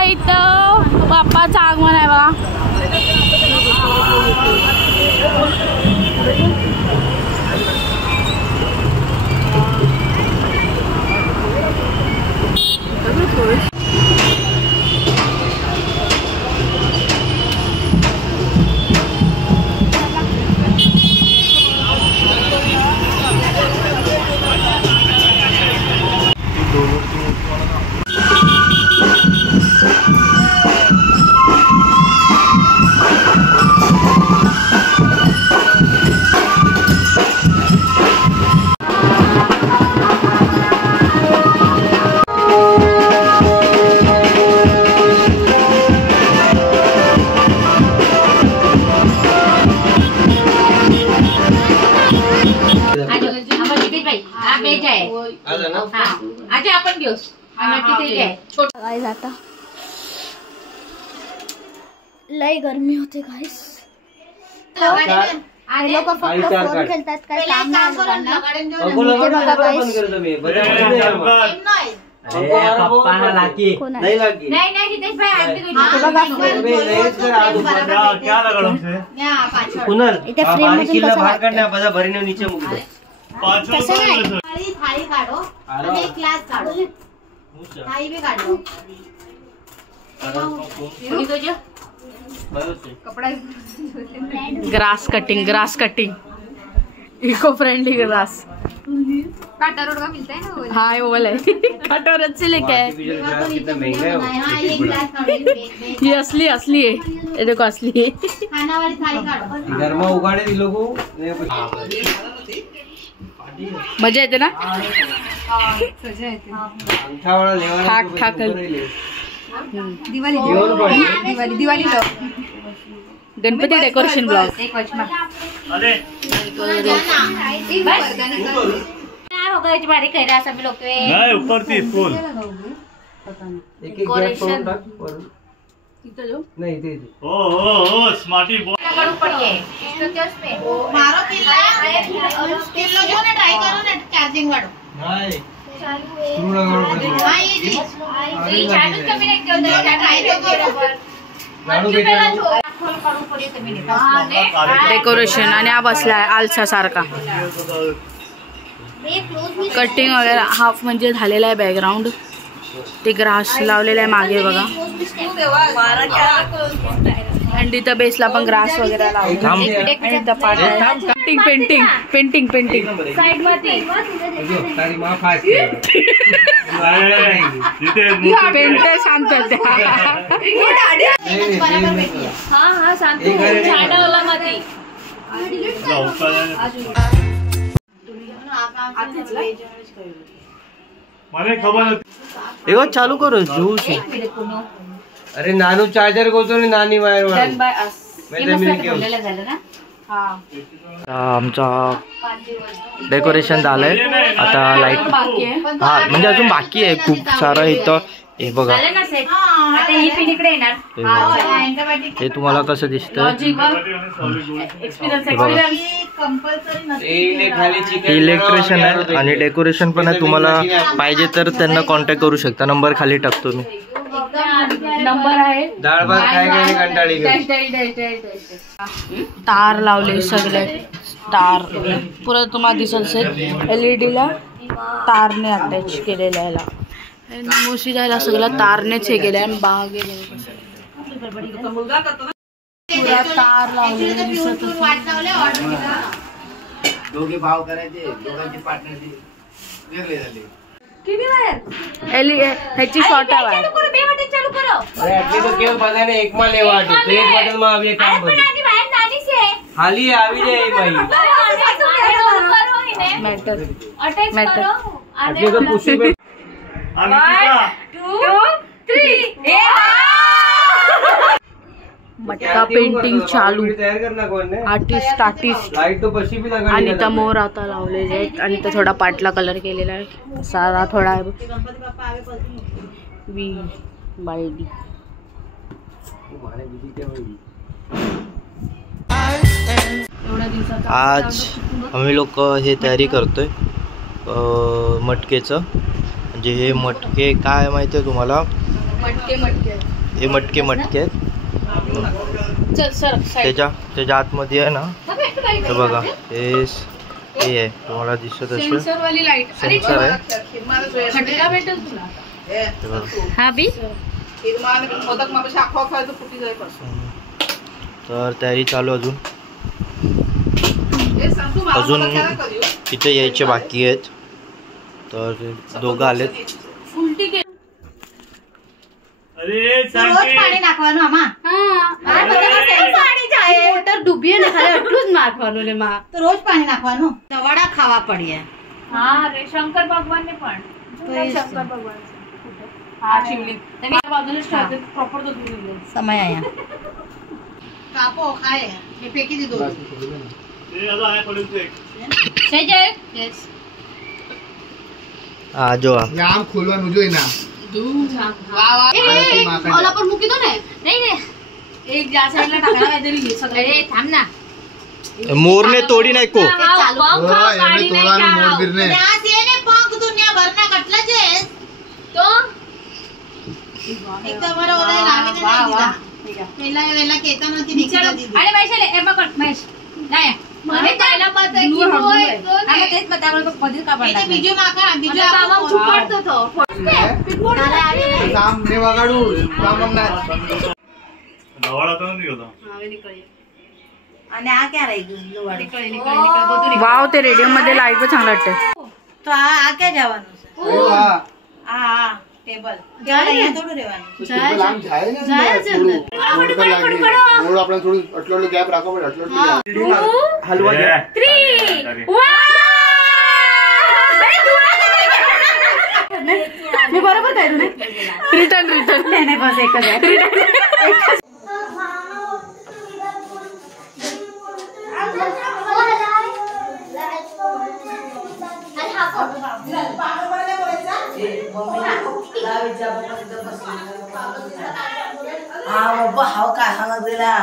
आता इथं बाप्पाचं आगमन आहे बघा. आता लय गरमी होते गाइस. लोक फक्त फोन खेळतात काय काम grass cutting eco friendly grass. काटा रोड का मिलता है ना वो? हाँ वो वाला है. काटा रोड से लेके आए. ये असली है. ये देखो असली है. खाना वाली थाली काढो. गरमा उगाड़े दिलो को मजा येते ना. ठाक Diwali Ganpati decoration blouse. Charging वाढो. डेकोरेशन आणि हा बसलाय आलसा सारखा. कटिंग वगैरे हाफ म्हणजे झालेला आहे. बॅकग्राऊंड ते ग्रास लावलेला आहे मागे बघा. आणि तिथं बेसला पण ग्रास वगैरे लावले. पेंटिंग साइड मध्ये पेंटे शांत एगो चालू करो जूस. अरे नानू चार्जर को तो नानी वायर आमचा डेकोरेशन झालंय. आता लाईट हा म्हणजे अजून बाकी आहे खूप सारं इथं. हे बघा हे तुम्हाला कसं दिसतं. इलेक्ट्रिशियन आहे आणि डेकोरेशन पण आहे. तुम्हाला पाहिजे तर त्यांना कॉन्टॅक्ट करू शकता. नंबर खाली टाकतो मी. नंबर आहे. डाळ भात खायला कंटाळी. तार लावले सगळे. तार पुरं तुम्हाला दिसल असेल. LED ला तारने अटॅच केलेला आहे. मोशी जायला सगळं तारनेच हे गेले. बाग पुरा तार लावलेले दिसत. दोघे भाव करायचे. दोघांचे पार्टनर वेगळे झाले. ह्याची शॉर्ट आहे. एक माल खाली आवी जाए भाई. मटका पेंटिंग चालू. आर्टिस्ट आणि त्या मोर आता लावलेले आहेत. आणि त्या थोडा पाटला कलर केलेला आहे. सारा थोडा आहे. आज आम्ही लोक हे तयारी करतोय मटकेचं. म्हणजे हे मटके काय माहिती आहे तुम्हाला. मटके मटके हे मटके मटके आहेत. चल सर त्याच्या आतमध्ये आहे ना, हे बघा हे आहे तुम्हाला दिसत असेल सेन्सर वाली लाईट. सेन्सर आहे. फटका भेटेल तुला. हे बघा. हा बी तर तयारी चालू अजून तिथे यायचे बाकी आहेत. तर दोघं आलेत. उलटी के रोज पाणी નાખવાનું આમાં. હા પાણી જાય મોટર ડૂબીએ ને ખાલી એટલું જ નાખવાનું ને માં. તો રોજ પાણી નાખવાનું. વડા ખાવા પડીએ. હા રે શંકર ભગવાન ને પણ શંકર ભગવાન હા શિવલિંગ તમે આ બાજુને સ્ટાર્ટ પ્રોપર તો દૂર નહીં સમય આયા. કાપો ખાય. એ ફેંકી દીધો. સહી જાય યસ હા જો આમ ખોલવાનું જોઈ ના વાહ વાહ ઓલા પર મૂકી દો ને નહીં ને એક જા સાઈડला टाकायला काहीतरी सगळे ए थांब ना मोरने तोडी नाही को चालू એમને તોડવાનું મોરબીરને આ છે ને પંખ દુનિયાભરના કેટલા છે તો એક તો અમારા ઓલા લાવીને નહીં દીધા. પેલા વેલા કેતા નથી નીકળવા દીધું. अरे वैशाली ए पकड महेश नाही મને પહેલા પતા કે હોય તો આમાં તેજ બતાવવાનું તો પદી કા એને બીજો માખા બીજો આમાં આખો છુપાડતો તો કાલે આવીને કામ ને વગાડું કામ ના અને આ ક્યાં રહી ગયું લોવાડી? वाव ते रेडियम मध्ये लाईट पण चांगलं वाटतं. તો આ ક્યાં જવાનું છે? હા આ ટેબલ અહીંયા થોડું રહેવાનું. આમ જાય ને મોડ પર લાગે મોડ આપણે થોડું આટલો ગેપ રાખવો પડે આટલો हलवा घ्या. मी बरोबर काय रिटर्न नाही बस एकच आहे बाबा हाव काय सांगत गेला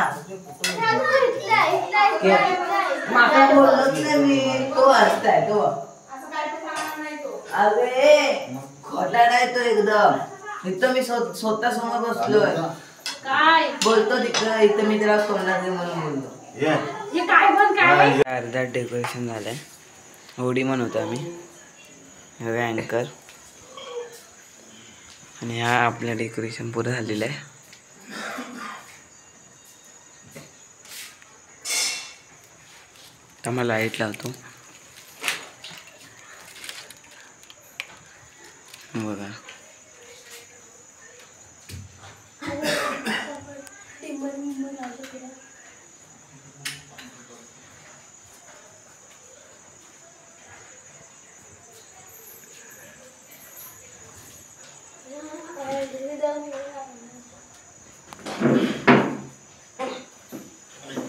माका बोललोच नाही मी तो असताय तो अरे खोटा नाही तो एकदम इथं मी स्वतः समोर बसलोय काय बोलतो तिकडं इथं मी त्याला तोंडात म्हणून बोललो हे काय पण काय अर्धा डेकोरेशन झालंय होडी म्हणून होतो आम्ही हवे अँकर आणि हा आपलं डेकोरेशन पुरं झालेलं आहे आता मला लाईट लावतो बघा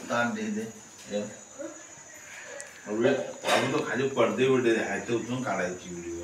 तान दे दे अरे अजून तो खाली पडदे बिडदे आहे ते उचलून काढायची व्हिडिओ